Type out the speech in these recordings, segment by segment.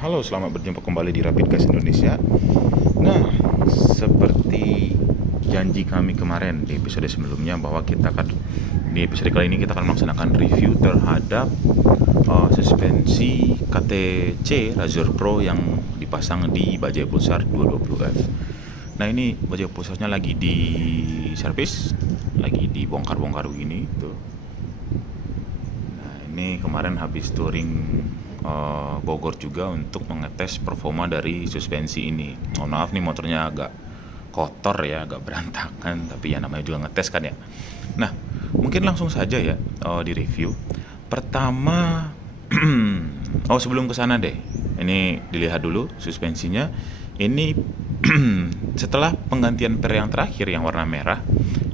Halo, selamat berjumpa kembali di Rapid Gas Indonesia. Nah, seperti janji kami kemarin di episode sebelumnya bahwa di episode kali ini kita akan melaksanakan review terhadap suspensi KTC Razor Pro yang dipasang di Bajaj Pulsar 220F. Nah, ini Bajaj Pulsarnya lagi di servis, lagi dibongkar-bongkar begini tuh. Nah, ini kemarin habis touring Bogor juga untuk mengetes performa dari suspensi ini. Mohon maaf nih, motornya agak kotor ya, agak berantakan, tapi ya namanya juga ngetes kan ya. Nah, mungkin langsung saja ya di review. Pertama, sebelum ke sana deh, ini dilihat dulu suspensinya. Ini setelah penggantian per yang terakhir yang warna merah,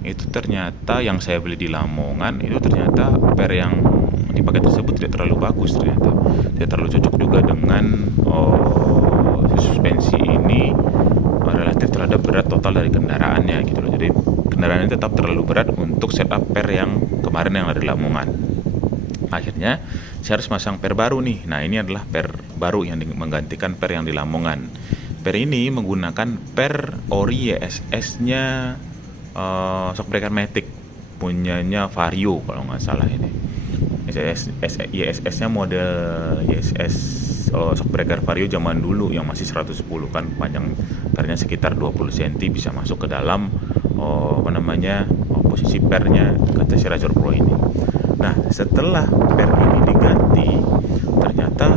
itu ternyata yang saya beli di Lamongan itu ternyata per yang dipakai tersebut tidak terlalu bagus, ternyata tidak terlalu cocok juga dengan suspensi ini relatif terhadap berat total dari kendaraannya gitu loh. Jadi kendaraannya tetap terlalu berat untuk setup per yang kemarin yang dari Lamongan. Akhirnya saya harus masang per baru nih. Nah, ini adalah per baru yang menggantikan per yang di Lamongan. Per ini menggunakan per ori YSS-nya shockbreaker Matic punyanya Vario kalau nggak salah ini. YSS-nya model YSS shockbreaker Vario zaman dulu yang masih 110 kan, panjang pernya sekitar 20 cm, bisa masuk ke dalam posisi pernya KTC Razor Pro ini. Nah, setelah per ini diganti, ternyata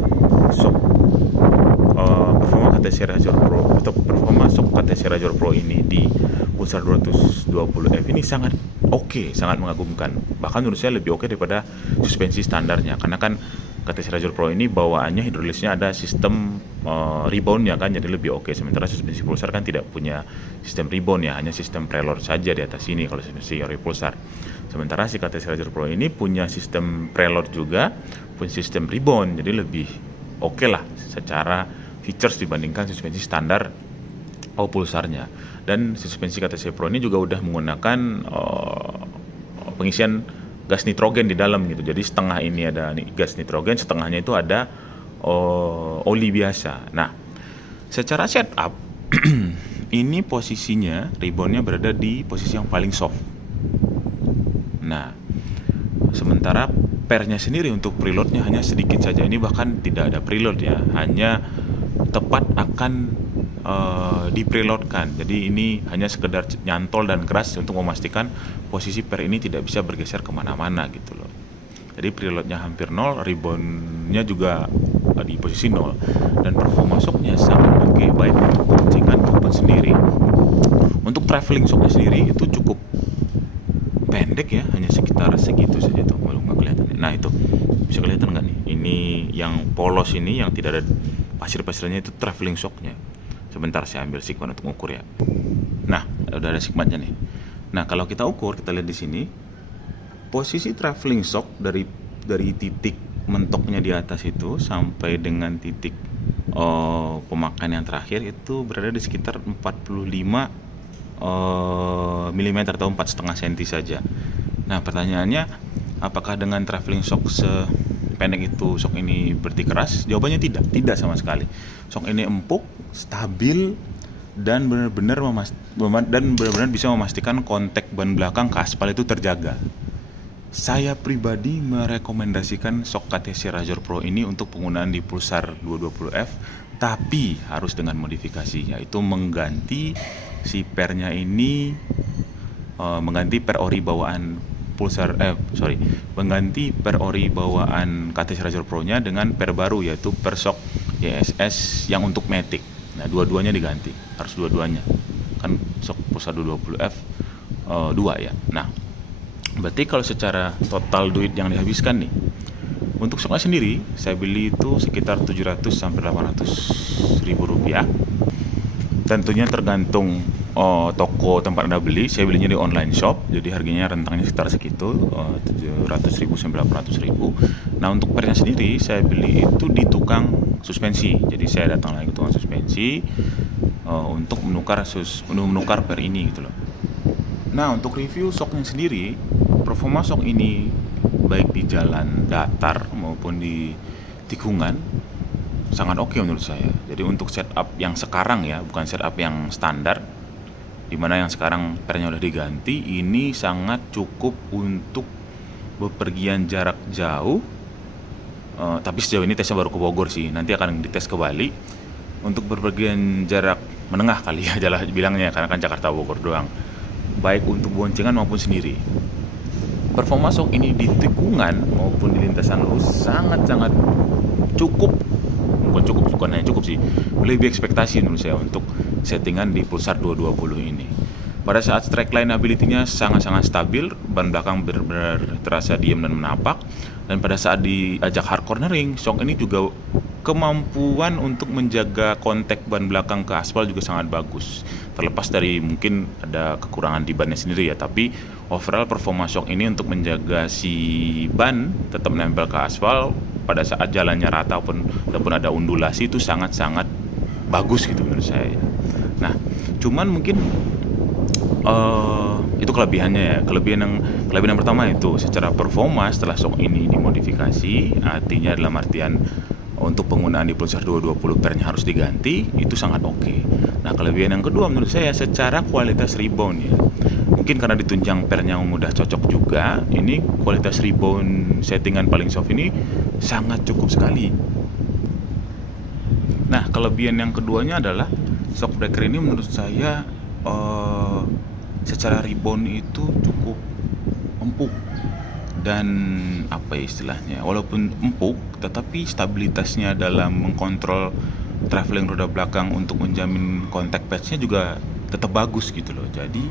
performa KTC Razor Pro atau performa KTC Razor Pro ini di Pulsar 220F ini sangat oke, sangat mengagumkan. Bahkan menurut saya lebih oke daripada suspensi standarnya, karena kan KTC Razor Pro ini bawaannya hidrolisnya ada sistem reboundnya kan, jadi lebih oke. Sementara suspensi Pulsar kan tidak punya sistem rebound ya, hanya sistem preload saja di atas ini kalau suspensi ori Pulsar. Sementara si KTC Razor Pro ini punya sistem preload juga, punya sistem rebound, jadi lebih oke lah secara features dibandingkan suspensi standar Pulsarnya. Dan suspensi KTC Pro ini juga udah menggunakan pengisian gas nitrogen di dalam gitu. Jadi setengah ini ada gas nitrogen, setengahnya itu ada oli biasa. Nah, secara setup ini posisinya reboundnya berada di posisi yang paling soft. Nah, sementara pernya sendiri untuk preloadnya hanya sedikit saja. Ini bahkan tidak ada preload ya, hanya tepat akan dipreloadkan. Jadi ini hanya sekedar nyantol dan keras untuk memastikan posisi per ini tidak bisa bergeser kemana-mana gitu loh. Jadi preloadnya hampir nol, reboundnya juga di posisi nol, dan performa shocknya sangat oke, baik untuk pemancingan maupun sendiri. Untuk traveling shocknya sendiri itu cukup pendek ya, hanya sekitar segitu saja tuh, belum nggak kelihatan. Nah, itu bisa kelihatan nggak nih? Ini yang polos ini yang tidak ada pasir-pasirnya itu traveling shocknya. Sebentar saya ambil sigmat untuk ukur ya. Nah, udah ada sigmatnya nih. Nah, kalau kita ukur, kita lihat di sini posisi traveling shock dari titik mentoknya di atas itu sampai dengan titik pemakaian yang terakhir itu berada di sekitar 45 mm atau 4,5 cm saja. Nah, pertanyaannya, apakah dengan traveling shock pendek itu shock ini berarti keras? Jawabannya tidak sama sekali. Shock ini empuk, stabil, dan benar-benar bisa memastikan kontak ban belakang ke aspal itu terjaga. Saya pribadi merekomendasikan shock KTC Razor Pro ini untuk penggunaan di Pulsar 220F, tapi harus dengan modifikasi, yaitu mengganti si pernya ini, mengganti per ori bawaan mengganti per ori bawaan KTC Razor Pro-nya dengan per baru, yaitu per shock YSS yang untuk Matic. Nah, dua-duanya diganti, harus dua-duanya. Kan shock Pulsar 220F 2 ya. Nah, berarti kalau secara total duit yang dihabiskan nih, untuk shocknya sendiri saya beli itu sekitar 700 sampai 800 ribu rupiah. Tentunya tergantung toko tempat Anda beli. Saya belinya di online shop, jadi harganya rentangnya sekitar segitu, 700.000 sampai 800.000. Nah, untuk pernya sendiri saya beli itu di tukang suspensi. Jadi saya datang lagi ke tukang suspensi untuk menukar per ini gitu loh. Nah, untuk review shocknya sendiri, performa shock ini baik di jalan datar maupun di tikungan sangat oke menurut saya. Jadi untuk setup yang sekarang ya, bukan setup yang standar, dimana yang sekarang pernya udah diganti, ini sangat cukup untuk bepergian jarak jauh. Tapi sejauh ini tesnya baru ke Bogor sih, nanti akan dites ke Bali. Untuk bepergian jarak menengah kali ya jalan bilangnya, karena kan Jakarta Bogor doang, baik untuk boncengan maupun sendiri. Performa shock ini di tikungan maupun di lintasan lurus sangat-sangat cukup, bukan hanya cukup sih, lebih ekspektasi menurut saya untuk settingan di Pulsar 220 ini. Pada saat track line ability-nya sangat-sangat stabil, ban belakang benar-benar terasa diam dan menapak, dan pada saat diajak hard cornering, shock ini juga kemampuan untuk menjaga kontak ban belakang ke aspal juga sangat bagus. Terlepas dari mungkin ada kekurangan di bannya sendiri ya, tapi overall performa shock ini untuk menjaga si ban tetap menempel ke aspal pada saat jalannya rata ataupun ada undulasi itu sangat-sangat bagus gitu menurut saya. Nah, cuman mungkin itu kelebihannya ya. Kelebihan yang pertama itu secara performa setelah shock ini dimodifikasi, artinya dalam artian untuk penggunaan di Pulsar 220 pernya harus diganti, itu sangat oke. Nah, kelebihan yang kedua menurut saya secara kualitas rebound ya. Mungkin karena ditunjang pernya yang udah cocok juga, ini kualitas rebound settingan paling soft ini sangat cukup sekali. Nah, kelebihan yang keduanya adalah shock breaker ini menurut saya secara rebound itu cukup empuk dan apa ya istilahnya, walaupun empuk tetapi stabilitasnya dalam mengkontrol traveling roda belakang untuk menjamin kontak patch-nya juga tetap bagus gitu loh. Jadi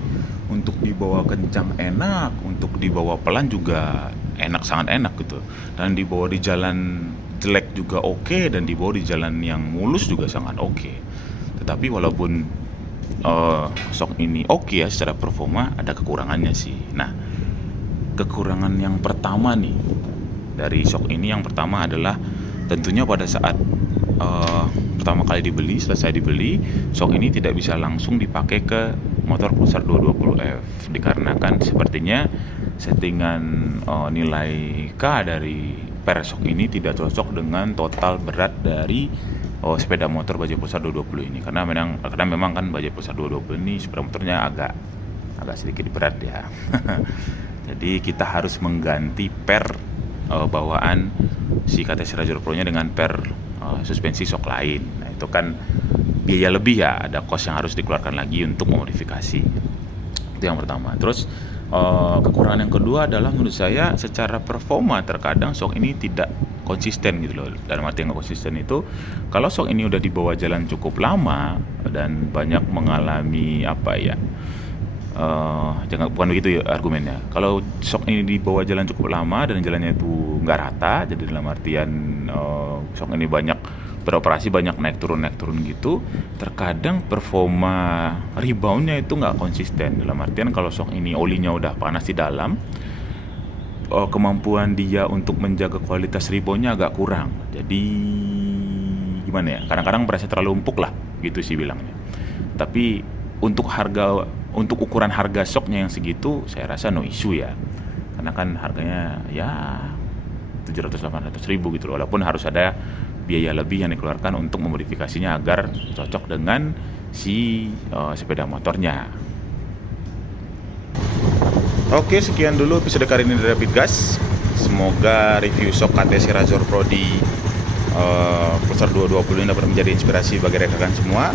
untuk dibawa kencang enak, untuk dibawa pelan juga enak, sangat enak gitu, dan dibawa di jalan jelek juga oke, dan dibawa di jalan yang mulus juga sangat oke. Tetapi walaupun shock ini oke ya secara performa, ada kekurangannya sih. Nah, kekurangan yang pertama nih dari shock ini, yang pertama adalah tentunya pada saat pertama kali selesai dibeli, shock ini tidak bisa langsung dipakai ke motor Pulsar 220F, dikarenakan sepertinya settingan nilai K dari per shock ini tidak cocok dengan total berat dari sepeda motor Bajaj Pulsar 220 ini, karena memang kan Bajaj Pulsar 220 ini sepeda motornya agak sedikit berat ya. Jadi kita harus mengganti per bawaan si KTC Razor Pro nya dengan per suspensi shock lain. Nah, itu kan biaya lebih ya, ada cost yang harus dikeluarkan lagi untuk memodifikasi. Itu yang pertama. Terus kekurangan yang kedua adalah menurut saya secara performa terkadang shock ini tidak konsisten gitu loh. Dalam arti yang konsisten itu, kalau shock ini udah dibawa jalan cukup lama dan banyak mengalami bukan begitu ya argumennya. Kalau shock ini dibawa jalan cukup lama dan jalannya itu nggak rata, jadi dalam artian shock ini banyak beroperasi, banyak naik turun gitu, terkadang performa reboundnya itu nggak konsisten. Dalam artian kalau shock ini olinya udah panas di dalam, kemampuan dia untuk menjaga kualitas reboundnya agak kurang. Jadi gimana ya, kadang-kadang berasa terlalu empuk lah gitu sih bilangnya. Tapi untuk ukuran harga shocknya yang segitu, saya rasa no issue ya, karena kan harganya ya 700-800 ribu gitu loh, walaupun harus ada biaya lebih yang dikeluarkan untuk memodifikasinya agar cocok dengan si sepeda motornya. Oke, sekian dulu episode kali ini dari Rapid Gas. Semoga review shock KTC Razor Pro di Pulsar 220 ini dapat menjadi inspirasi bagi rekan-rekan semua.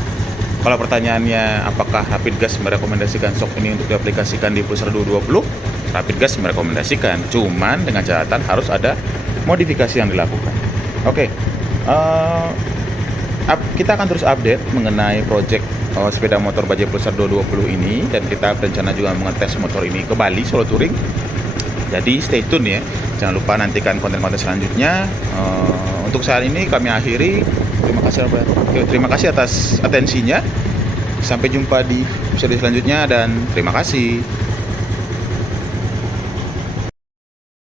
Kalau pertanyaannya apakah Rapid Gas merekomendasikan shock ini untuk diaplikasikan di Pulsar 220, Rapid Gas merekomendasikan, cuman dengan catatan harus ada modifikasi yang dilakukan. Oke, kita akan terus update mengenai project sepeda motor Bajaj Pulsar 220 ini, dan kita berencana juga mengetes motor ini ke Bali Solo Touring. Jadi stay tune ya, jangan lupa nantikan konten-konten selanjutnya. Untuk saat ini kami akhiri. Terima kasih atas atensinya. Sampai jumpa di episode selanjutnya dan terima kasih.